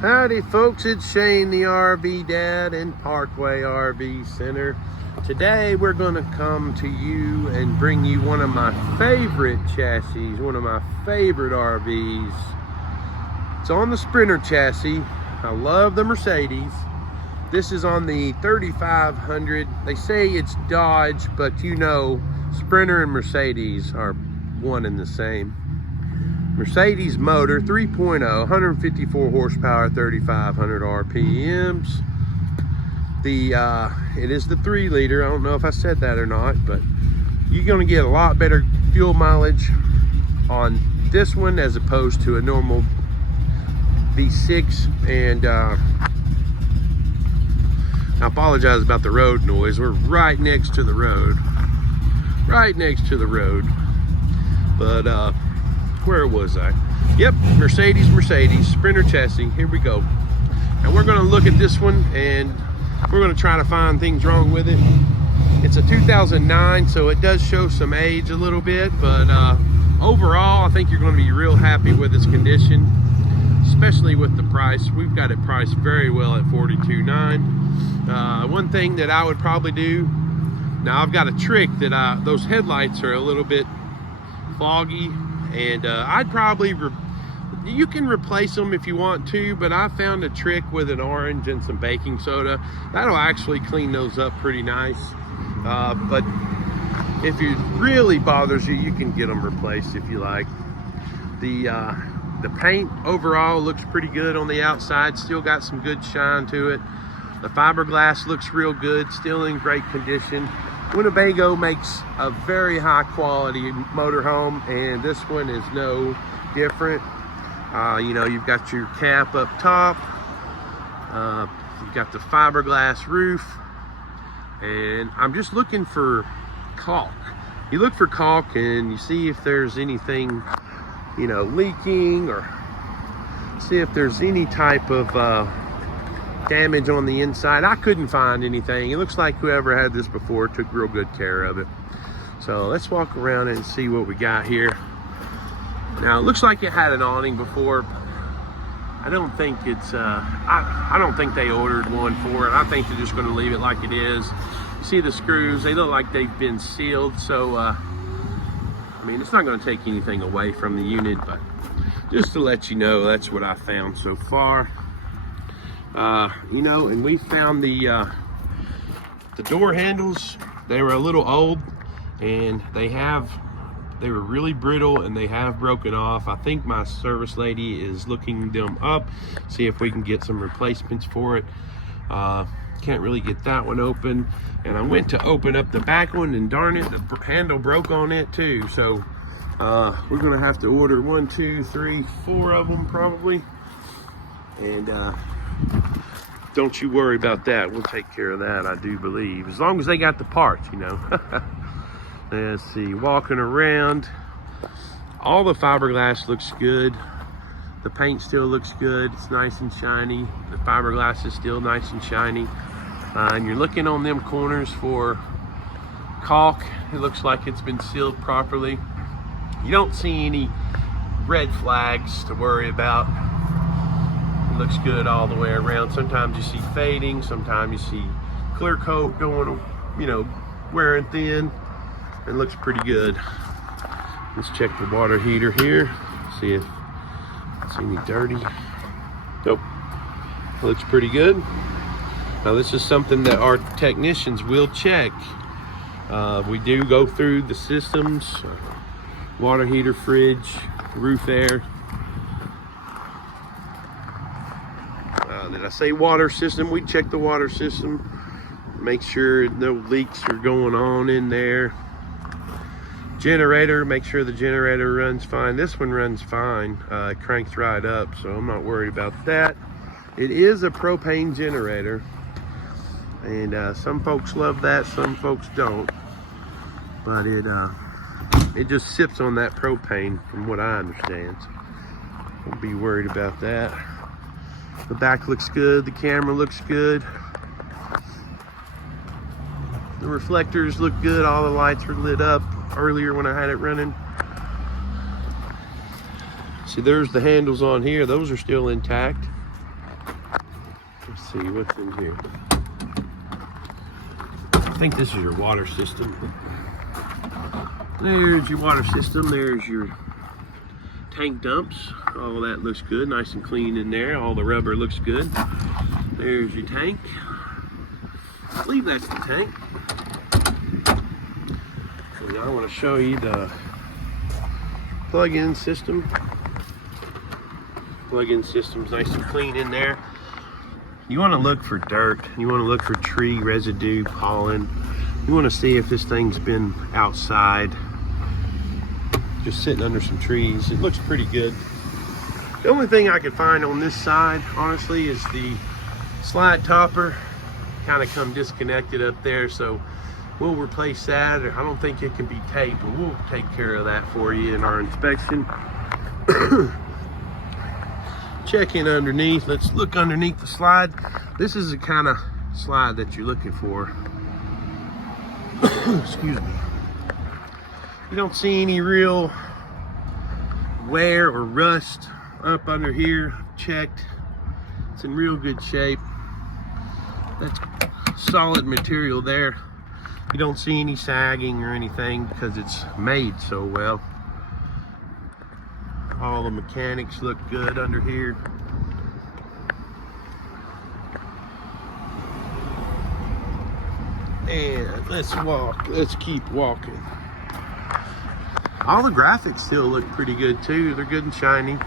Howdy folks, it's Shane the RV Dad in Parkway RV Center. Today we're going to come to you and bring you one of my favorite chassis, one of my favorite RVs. It's on the Sprinter chassis. I love the Mercedes. This is on the 3500. They say it's Dodge, but you know Sprinter and Mercedes are one and the same. Mercedes motor, 3.0, 154 horsepower, 3,500 RPMs. It is the 3-liter. I don't know if I said that or not, but you're going to get a lot better fuel mileage on this one as opposed to a normal V6. And I apologize about the road noise. We're right next to the road. Right next to the road. But, where was I? Yep, Mercedes, Sprinter chassis. Here we go. And we're going to look at this one and we're going to try to find things wrong with it. It's a 2009, so it does show some age a little bit, but overall, I think you're going to be real happy with its condition, especially with the price. We've got it priced very well at $42,900. One thing that I would probably do, now I've got a trick that those headlights are a little bit foggy. And I'd probably, you can replace them if you want to, but I found a trick with an orange and some baking soda. That'll actually clean those up pretty nice. But if it really bothers you, you can get them replaced if you like. The paint overall looks pretty good on the outside. Still got some good shine to it. The fiberglass looks real good, still in great condition. Winnebago makes a very high quality motorhome, and this one is no different. You know, you've got your cap up top, you've got the fiberglass roof, and I'm just looking for caulk. You look for caulk and you see if there's anything, you know, leaking, or see if there's any type of damage on the inside. I couldn't find anything. It looks like whoever had this before took real good care of it. So let's walk around and see what we got here. Now it looks like it had an awning before. I don't think it's I don't think they ordered one for it. I think they're just going to leave it like it is. You see the screws, they look like they've been sealed, so I mean, it's not going to take anything away from the unit, but just to let you know, that's what I found so far. You know, and we found the door handles. They were a little old, and they were really brittle, and they have broken off. I think my service lady is looking them up, see if we can get some replacements for it. Can't really get that one open, and I went to open up the back one, and darn it, the handle broke on it too. So we're gonna have to order 1, 2, 3, 4 of them probably, and don't you worry about that. We'll take care of that, I do believe. As long as they got the parts, you know. Let's see, walking around. All the fiberglass looks good. The paint still looks good. It's nice and shiny. The fiberglass is still nice and shiny. And you're looking on them corners for caulk. It looks like it's been sealed properly. You don't see any red flags to worry about. Looks good all the way around. Sometimes you see fading, sometimes you see clear coat going, you know, wearing thin. It looks pretty good. Let's check the water heater here, see if it's any dirty. Nope, looks pretty good. Now this is something that our technicians will check. We do go through the systems, water heater, fridge, roof air. Did I say water system? We check the water system, make sure no leaks are going on in there. Generator, make sure the generator runs fine. This one runs fine. It cranks right up, so I'm not worried about that. It is a propane generator, and some folks love that, some folks don't. But it just sips on that propane, from what I understand. So don't be worried about that. The back looks good, the camera looks good. The reflectors look good, all the lights were lit up earlier when I had it running. See, there's the handles on here, those are still intact. Let's see what's in here. I think this is your water system. There's your water system. There's your tank dumps. All that looks good, nice and clean in there. All the rubber looks good. There's your tank. I believe that's the tank. And I want to show you the plug-in system. Plug-in system's nice and clean in there. You want to look for dirt. You want to look for tree residue, pollen. You want to see if this thing's been outside, just sitting under some trees. It looks pretty good. The only thing I could find on this side, honestly, is the slide topper kind of come disconnected up there, so we'll replace that. I don't think it can be taped, but we'll take care of that for you in our inspection. Check in underneath. Let's look underneath the slide. This is the kind of slide that you're looking for. Excuse me. You don't see any real wear or rust up under here. Checked. It's in real good shape. That's solid material there. You don't see any sagging or anything because it's made so well. All the mechanics look good under here. And let's walk. Let's keep walking. All the graphics still look pretty good too. They're good and shiny.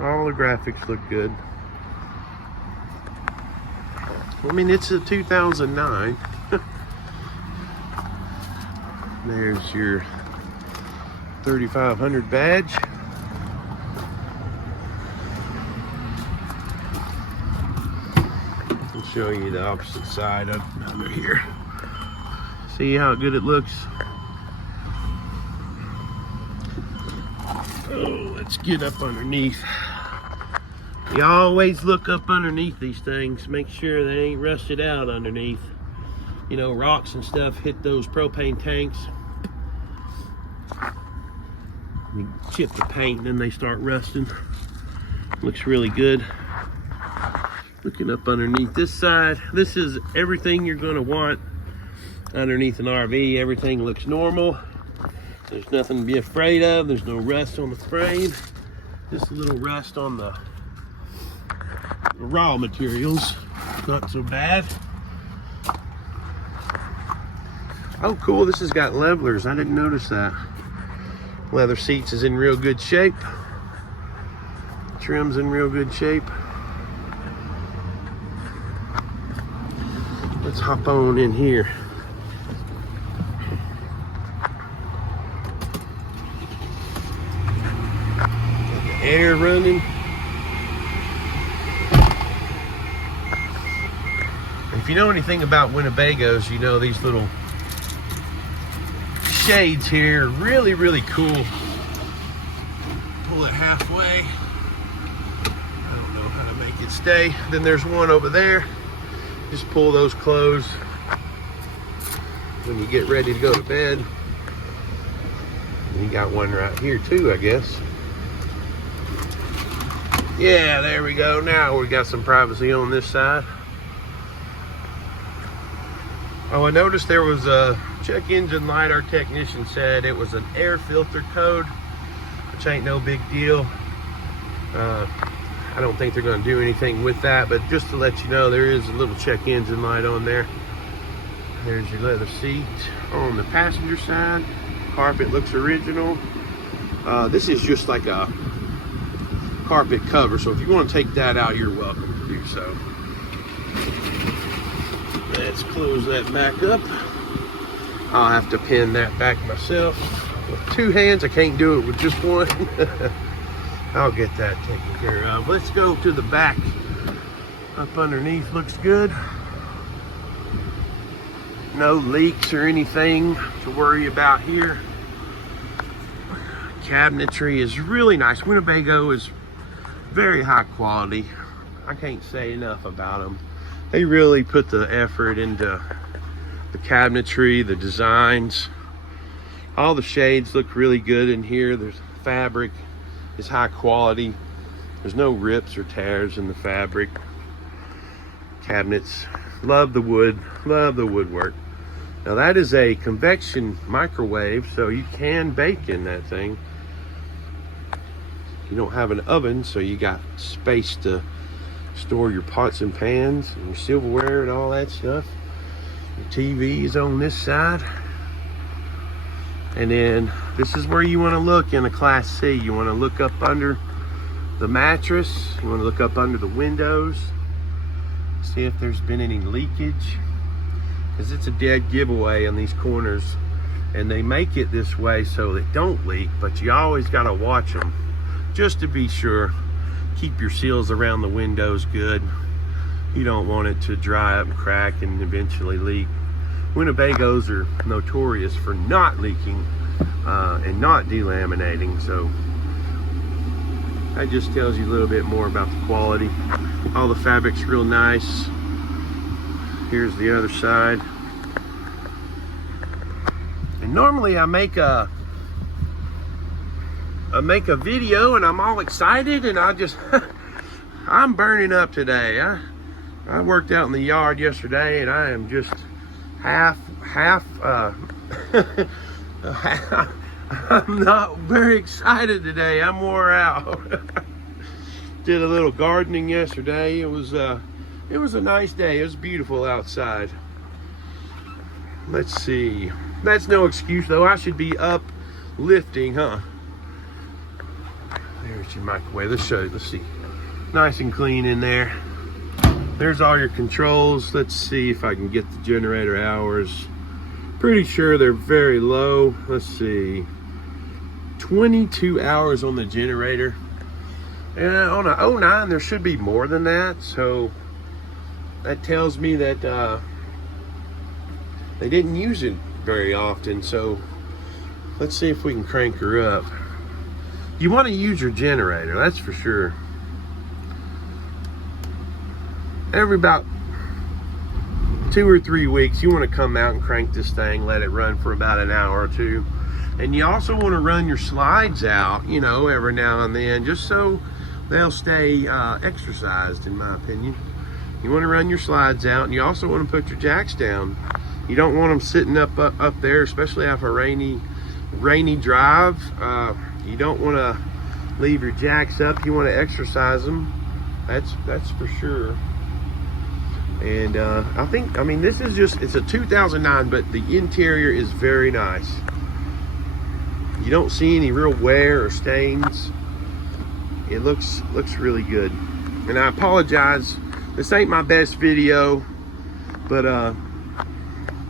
All the graphics look good. I mean, it's a 2009. There's your 3500 badge. I'll show you the opposite side up under here. See how good it looks? Oh, let's get up underneath. You always look up underneath these things. Make sure they ain't rusted out underneath. You know, rocks and stuff hit those propane tanks. You chip the paint and then they start rusting. Looks really good. Looking up underneath this side, this is everything you're going to want underneath an RV. Everything looks normal. There's nothing to be afraid of. There's no rust on the frame. Just a little rust on the raw materials. Not so bad. Oh, cool. This has got levelers. I didn't notice that. Leather seats is in real good shape. Trim's in real good shape. Let's hop on in here. Got the air running. If you know anything about Winnebagos, you know these little shades here are really, really cool. Pull it halfway. I don't know how to make it stay. Then there's one over there. Just pull those closed when you get ready to go to bed. And you got one right here too, I guess. Yeah, there we go. Now we got some privacy on this side. Oh, I noticed there was a check engine light. Our technician said it was an air filter code, which ain't no big deal. I don't think they're going to do anything with that, but just to let you know, there is a little check engine light on there. There's your leather seat on the passenger side. Carpet looks original. This is just like a carpet cover, so if you want to take that out, you're welcome to do so. Let's close that back up. I'll have to pin that back myself with two hands. I can't do it with just one. I'll get that taken care of. Let's go to the back. Up underneath looks good. No leaks or anything to worry about here. Cabinetry is really nice. Winnebago is very high quality. I can't say enough about them. They really put the effort into the cabinetry, the designs. All the shades look really good in here. There's fabric is high quality. There's no rips or tears in the fabric. cabinets. Love the wood, love the woodwork. Now that is a convection microwave, so you can bake in that thing. You don't have an oven, so you got space to store your pots and pans and your silverware and all that stuff. Your TV is on this side. And then this is where you want to look in a Class C. You want to look up under the mattress. You want to look up under the windows. See if there's been any leakage. Because it's a dead giveaway on these corners. And they make it this way so they don't leak, but you always got to watch them just to be sure. Keep your seals around the windows good. You don't want it to dry up and crack and eventually leak. Winnebagos are notorious for not leaking and not delaminating, so that just tells you a little bit more about the quality. All the fabric's real nice. Here's the other side. And normally I make a video and I'm all excited and I'm burning up today. I worked out in the yard yesterday and I am just I'm not very excited today. I'm wore out. Did a little gardening yesterday. It was a nice day. It was beautiful outside. Let's see. That's no excuse though. I should be up lifting, huh? There's your microwave. Let's show you. Let's see. Nice and clean in there. There's all your controls. Let's see if I can get the generator hours. Pretty sure they're very low. Let's see. 22 hours on the generator. And on an 09, there should be more than that. So that tells me that they didn't use it very often. So let's see if we can crank her up. You want to use your generator, that's for sure. Every about 2 or 3 weeks, you want to come out and crank this thing, let it run for about an hour or two. And you also want to run your slides out, you know, every now and then, just so they'll stay exercised, in my opinion. You want to run your slides out, and you also want to put your jacks down. You don't want them sitting up there, especially after a rainy drive. You don't want to leave your jacks up. You want to exercise them. That's for sure. And I mean, this is it's a 2009, but the interior is very nice. You don't see any real wear or stains. It looks really good. And I apologize, this ain't my best video, but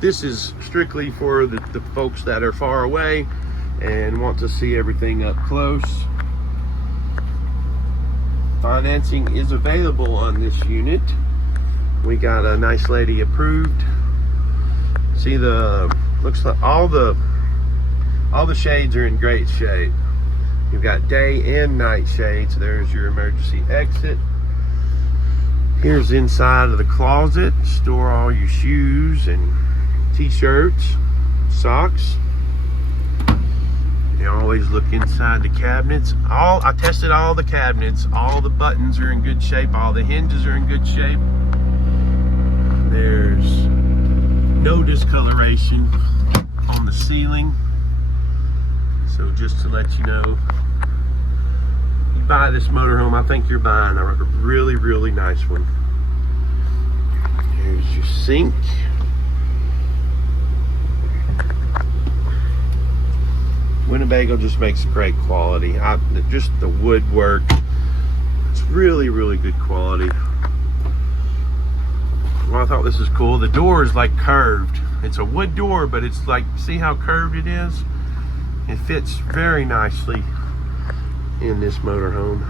this is strictly for the folks that are far away and want to see everything up close. Financing is available on this unit. We got a nice lady approved. See, looks like all the shades are in great shape. You've got day and night shades. There's your emergency exit. Here's inside of the closet. Store all your shoes and t-shirts, socks. You always look inside the cabinets. I tested all the cabinets. All the buttons are in good shape. All the hinges are in good shape. There's no discoloration on the ceiling. So just to let you know, you buy this motorhome, I think you're buying a really, really nice one. Here's your sink. Winnebago just makes great quality. Just the woodwork, it's really, really good quality. Well, I thought this is cool. The door is like curved. It's a wood door, but it's like, see how curved it is? It fits very nicely in this motorhome.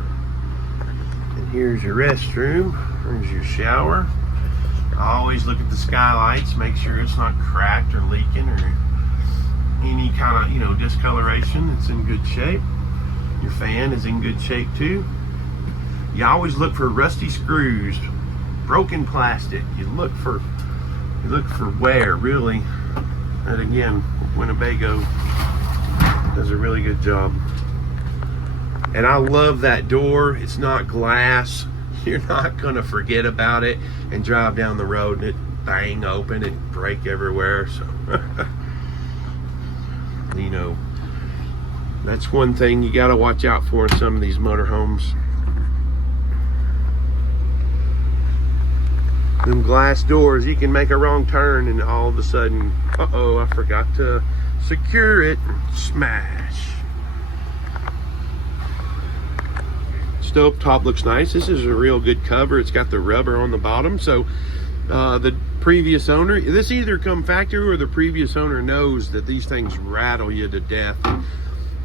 And here's your restroom. Here's your shower. I always look at the skylights, make sure it's not cracked or leaking or any kind of, discoloration. It's in good shape. Your fan is in good shape too. You always look for rusty screws, broken plastic. You look for wear, really. And again, Winnebago does a really good job. And I love that door. It's not glass, you're not gonna forget about it and drive down the road and it bang open and break everywhere. So you know, that's one thing you got to watch out for in some of these motorhomes. Them glass doors, you can make a wrong turn and all of a sudden, uh-oh, I forgot to secure it. Smash. Stove top looks nice. This is a real good cover. It's got the rubber on the bottom. So the previous owner, this either come factory or the previous owner knows that these things rattle you to death.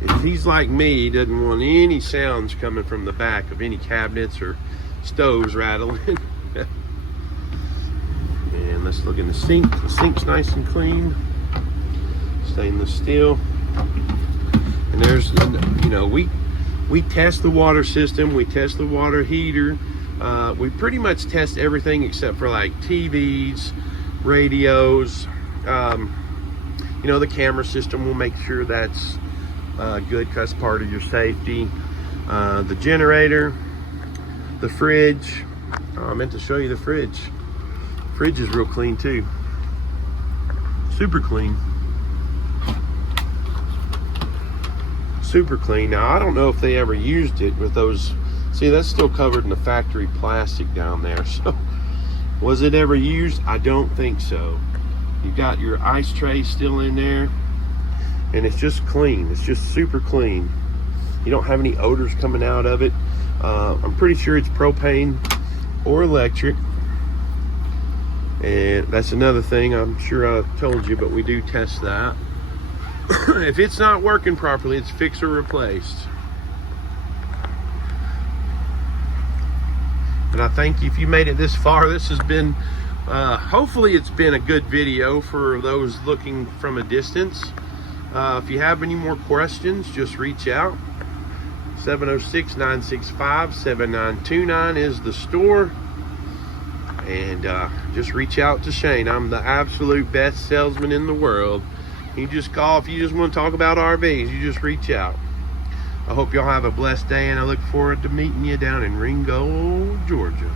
If he's like me, he doesn't want any sounds coming from the back of any cabinets or stoves rattling. And let's look in the sink. The sink's nice and clean. Stainless steel. And there's, you know, we test the water system, we test the water heater. We pretty much test everything except for like TVs, radios. You know, the camera system, we'll make sure that's good because that's part of your safety. The generator, the fridge. Oh, I meant to show you the fridge. Fridge is real clean too. Super clean. Super clean. Now, I don't know if they ever used it with those. See, that's still covered in the factory plastic down there. So, was it ever used? I don't think so. You got your ice tray still in there. And it's just clean. It's just super clean. You don't have any odors coming out of it. I'm pretty sure it's propane or electric. And that's another thing, I'm sure I told you, but we do test that. If it's not working properly, it's fixed or replaced. But I thank you if you made it this far. This has been, hopefully it's been a good video for those looking from a distance. If you have any more questions, just reach out. 706-965-7929 is the store. And just reach out to Shane. I'm the absolute best salesman in the world. You just call if you just want to talk about RVs. You just reach out. I hope y'all have a blessed day, and I look forward to meeting you down in Ringo, Georgia.